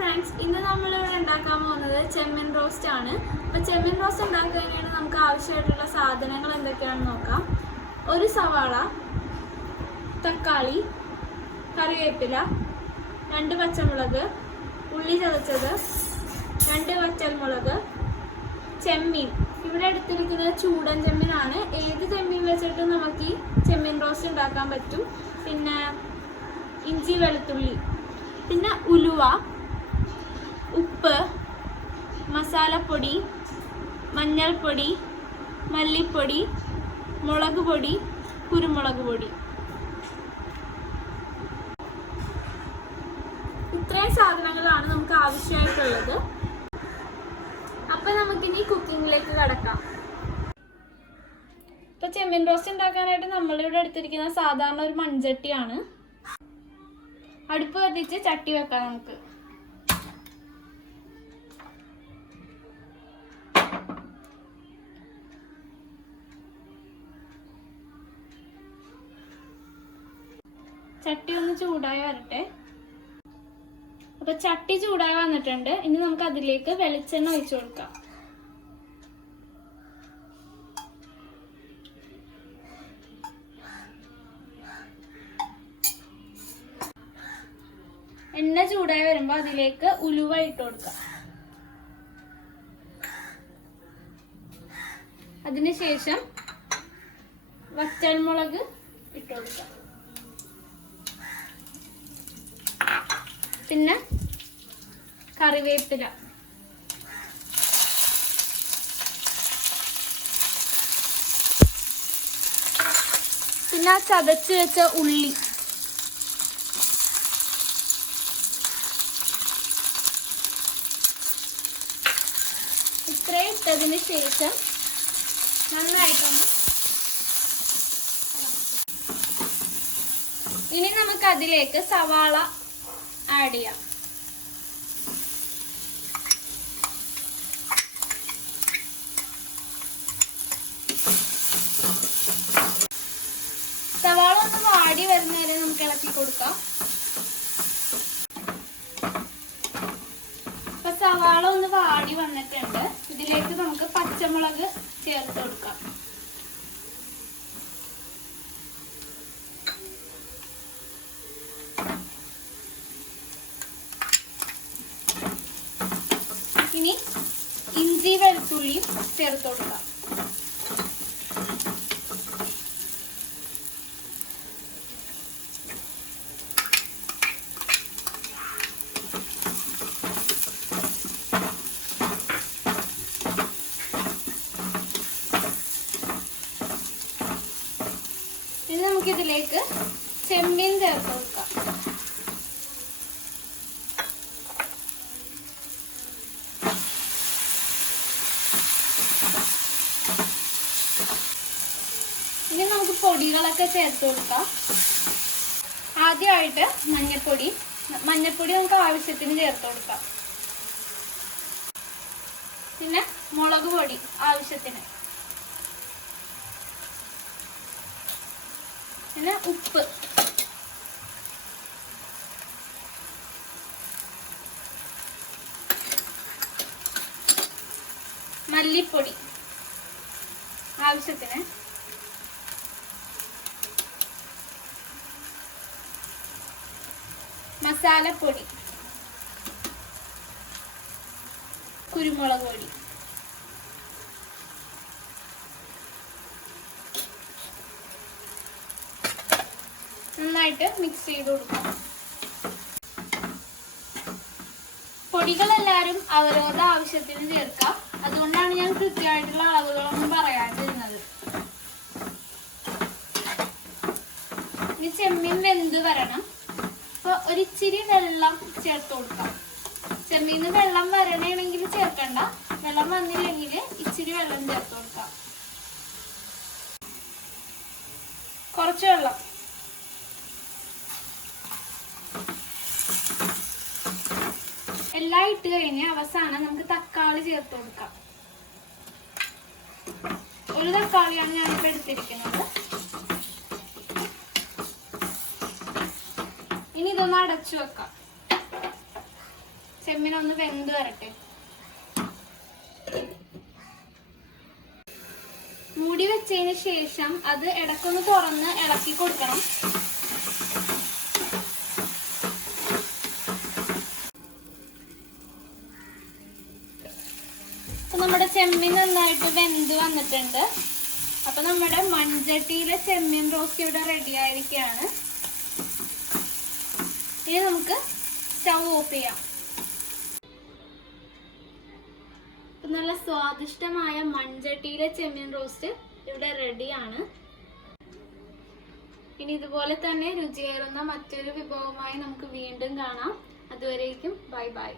Friends, ഇന്ന് നമ്മളിവിടെ ഉണ്ടാക്കാൻ പോകുന്നത് ചെമ്മീൻ റോസ്റ്റ് ആണ്. അപ്പോൾ ചെമ്മീൻ റോസ്റ്റ് ഉണ്ടാക്കുന്നതിന് നമുക്ക് ആവശ്യമായിട്ടുള്ള സാധനങ്ങൾ എന്തൊക്കെയാണെന്ന് നോക്കാം. ഒരു സവാള, തക്കാളി, കറിവേപ്പില, 2 പച്ചമുളക്, ഉള്ളി ചതച്ചത്, 2 വറ്റൽമുളക്, ചെമ്മീൻ. ഇവിടെ എടുത്തിരിക്കുന്നത് ചൂടൻ ചെമ്മീനാണ്. ഏത് ചെമ്മീൻ വെച്ചിട്ട് നമുക്ക് ഈ ചെമ്മീൻ റോസ്റ്റ് ഉണ്ടാക്കാൻ പറ്റും. പിന്നെ ഇഞ്ചി വെളുത്തുള്ളി, പിന്നെ ഉലുവ, ഉപ്പ്, മസാലപ്പൊടി, മഞ്ഞൾപ്പൊടി, മല്ലിപ്പൊടി, മുളക് പൊടി, കുരുമുളക് പൊടി. ഇത്രയും സാധനങ്ങളാണ് നമുക്ക് ആവശ്യമായിട്ടുള്ളത്. അപ്പം നമുക്കിനി കുക്കിങ്ങിലേക്ക് കടക്കാം. ഇപ്പോൾ ചെമ്മീൻ റോസ്റ്റ് ഉണ്ടാക്കാനായിട്ട് നമ്മളിവിടെ എടുത്തിരിക്കുന്ന സാധാരണ ഒരു മൺചട്ടിയാണ്. അടുപ്പ് കത്തിച്ച് ചട്ടി വെക്കാം. നമുക്ക് ചട്ടി ഒന്ന് ചൂടായി വരട്ടെ. അപ്പൊ ചട്ടി ചൂടായി വന്നിട്ടുണ്ട്. ഇനി നമുക്ക് അതിലേക്ക് വെളിച്ചെണ്ണ ഒഴിച്ചു കൊടുക്കാം. എണ്ണ ചൂടായി വരുമ്പോൾ അതിലേക്ക് ഉലുവ ഇട്ട് കൊടുക്കാം. അതിനുശേഷം വറ്റൽമുളക് ഇട്ട് കൊടുക്കാം. പിന്നെ കറിവേപ്പില, പിന്നെ ചതച്ച് വെച്ച ഉള്ളി, ഇത്രയും ഇട്ടതിന് ശേഷം നന്നായിട്ടൊന്ന് ഇനി നമുക്ക് അതിലേക്ക് സവാള ആഡ് ചെയ്യാം. സവാള ഒന്ന് വാടി വരുന്നവരെ നമുക്ക് ഇളക്കി കൊടുക്കാം. അപ്പൊ സവാള ഒന്ന് വാടി വന്നിട്ടുണ്ട്. ഇതിലേക്ക് നമുക്ക് പച്ചമുളക് ചേർത്ത് കൊടുക്കാം. ഇനി ഇഞ്ചി വെളുത്തുള്ളിയും ചേർത്ത് കൊടുക്കാം. ഇനി നമുക്കിതിലേക്ക് ചെമ്മീൻ ചേർത്ത് കൊടുക്കാം. ഇനി നമുക്ക് പൊടികളൊക്കെ ചേർത്ത് കൊടുക്കാം. ആദ്യമായിട്ട് മഞ്ഞൾപ്പൊടി നമുക്ക് ആവശ്യത്തിന് ചേർത്ത് കൊടുക്കാം. പിന്നെ മുളക് പൊടി ആവശ്യത്തിന്, പിന്നെ ഉപ്പ്, മല്ലിപ്പൊടി ആവശ്യത്തിന്, മസാലപ്പൊടി, കുരുമുളക് പൊടി. നന്നായിട്ട് മിക്സ് ചെയ്ത് കൊടുക്കാം. പൊടികളെല്ലാവരും അവരവരുടെ ആവശ്യത്തിന് ചേർക്കാം. അതുകൊണ്ടാണ് ഞാൻ കൃത്യമായിട്ടുള്ള അളവുകളൊന്നും പറയാതിരുന്നത്. ഇനി ചെമ്മീൻ വെന്ത് വരണം. അപ്പൊ ഒരിച്ചിരി വെള്ളം ചേർത്ത് കൊടുക്കാം. ചെമ്മീന് വെള്ളം വരണേണെങ്കിൽ ചേർക്കണ്ട. വെള്ളം വന്നില്ലെങ്കിൽ ഇച്ചിരി വെള്ളം ചേർത്ത് കൊടുക്കാം. കുറച്ച് വെള്ളം. എല്ലാം ഇട്ട് കഴിഞ്ഞ് അവസാനം നമുക്ക് തക്കാളി ചേർത്ത് കൊടുക്കാം. ഒരു തക്കാളിയാണ് ഞാനിപ്പോൾ എടുത്തിരിക്കുന്നത്. ഇനി ഇതൊന്ന് അടച്ചു വെക്കാം. ചെമ്മീൻ ഒന്ന് വെന്ത് വരട്ടെ. മൂടി വെച്ചതിന് ശേഷം അത് ഇടക്കൊന്ന് തുറന്ന് ഇളക്കി കൊടുക്കണം. നമ്മുടെ ചെമ്മീൻ നന്നായിട്ട് വെന്ത് വന്നിട്ടുണ്ട്. അപ്പൊ നമ്മുടെ മൺചട്ടിയിലെ ചെമ്മീൻ റോസ്റ്റ് ഇവിടെ റെഡി ആയിരിക്കുകയാണ്. ഇനി നമുക്ക് സ്റ്റൗ ഓഫ് ചെയ്യാം. നല്ല സ്വാദിഷ്ടമായ മൺചട്ടിയിലെ ചെമ്മീൻ റോസ്റ്റ് ഇവിടെ റെഡിയാണ്. ഇനി ഇതുപോലെ തന്നെ രുചിയേറുന്ന മറ്റൊരു വിഭവമായി നമുക്ക് വീണ്ടും കാണാം. അതുവരേക്കും ബൈ ബൈ.